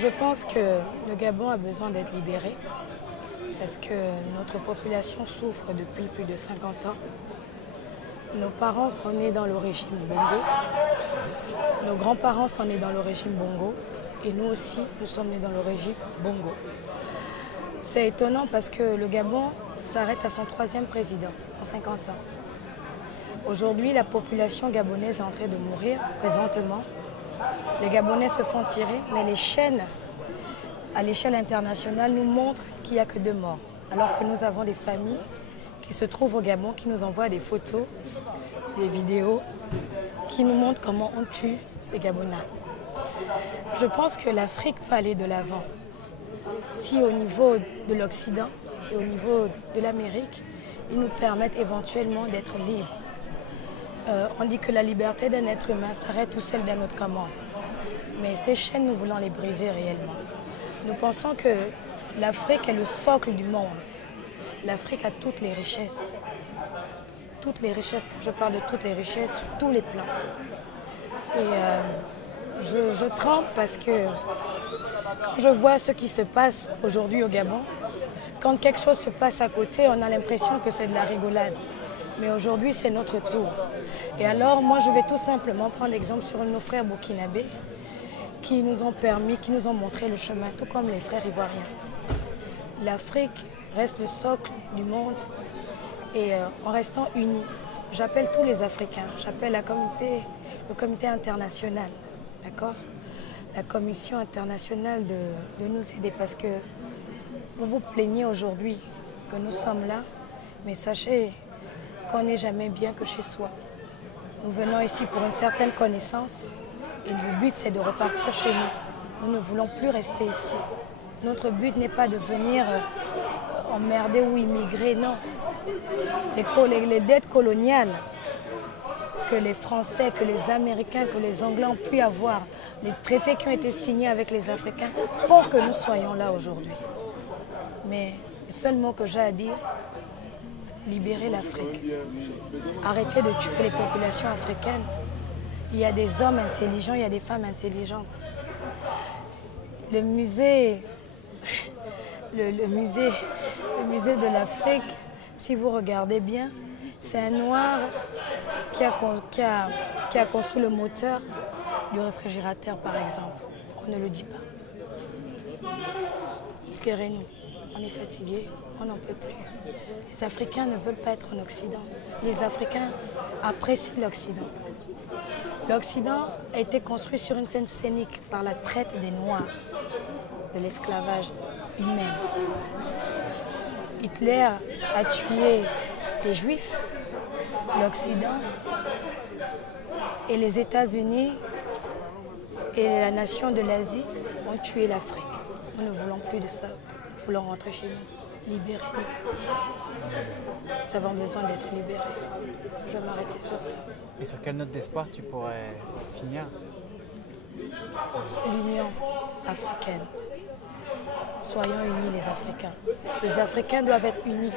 Je pense que le Gabon a besoin d'être libéré parce que notre population souffre depuis plus de 50 ans. Nos parents sont nés dans le régime Bongo, nos grands-parents sont nés dans le régime Bongo et nous aussi, nous sommes nés dans le régime Bongo. C'est étonnant parce que le Gabon s'arrête à son 3e président en 50 ans. Aujourd'hui, la population gabonaise est en train de mourir présentement. Les Gabonais se font tirer, mais les chaînes à l'échelle internationale nous montrent qu'il n'y a que 2 morts. Alors que nous avons des familles qui se trouvent au Gabon, qui nous envoient des photos, des vidéos, qui nous montrent comment on tue les Gabonais. Je pense que l'Afrique peut aller de l'avant. Si au niveau de l'Occident et au niveau de l'Amérique, ils nous permettent éventuellement d'être libres. On dit que la liberté d'un être humain s'arrête où celle d'un autre commence. Mais ces chaînes, nous voulons les briser réellement. Nous pensons que l'Afrique est le socle du monde. L'Afrique a toutes les richesses. Toutes les richesses, quand je parle de toutes les richesses, sur tous les plans. Et je tremble parce que quand je vois ce qui se passe aujourd'hui au Gabon, quand quelque chose se passe à côté, on a l'impression que c'est de la rigolade. Mais aujourd'hui, c'est notre tour. Et alors, moi, je vais tout simplement prendre l'exemple sur nos frères burkinabés qui nous ont permis, qui nous ont montré le chemin, tout comme les frères ivoiriens. L'Afrique reste le socle du monde et en restant unis, j'appelle tous les Africains, j'appelle le comité international, d'accord? La commission internationale de nous aider parce que vous vous plaignez aujourd'hui que nous sommes là, mais sachez qu'on n'est jamais bien que chez soi. Nous venons ici pour une certaine connaissance et le but c'est de repartir chez nous. Nous ne voulons plus rester ici. Notre but n'est pas de venir emmerder ou immigrer, non. Les dettes coloniales que les Français, que les Américains, que les Anglais ont pu avoir, les traités qui ont été signés avec les Africains, font que nous soyons là aujourd'hui. Mais le seul mot que j'ai à dire, libérer l'Afrique. Arrêtez de tuer les populations africaines. Il y a des hommes intelligents, il y a des femmes intelligentes. Le musée de l'Afrique, si vous regardez bien, c'est un Noir qui a construit le moteur du réfrigérateur, par exemple. On ne le dit pas. Éclairez-nous. On est fatigué, on n'en peut plus. Les Africains ne veulent pas être en Occident. Les Africains apprécient l'Occident. L'Occident a été construit sur une scène scénique par la traite des Noirs, de l'esclavage humain. Hitler a tué les Juifs, l'Occident et les États-Unis et la nation de l'Asie ont tué l'Afrique. Nous ne voulons plus de ça. Nous voulons rentrer chez nous, libérer-nous. Nous avons besoin d'être libérés. Je vais m'arrêter sur ça. Et sur quelle note d'espoir tu pourrais finir? L'Union africaine. Soyons unis les Africains. Les Africains doivent être unis.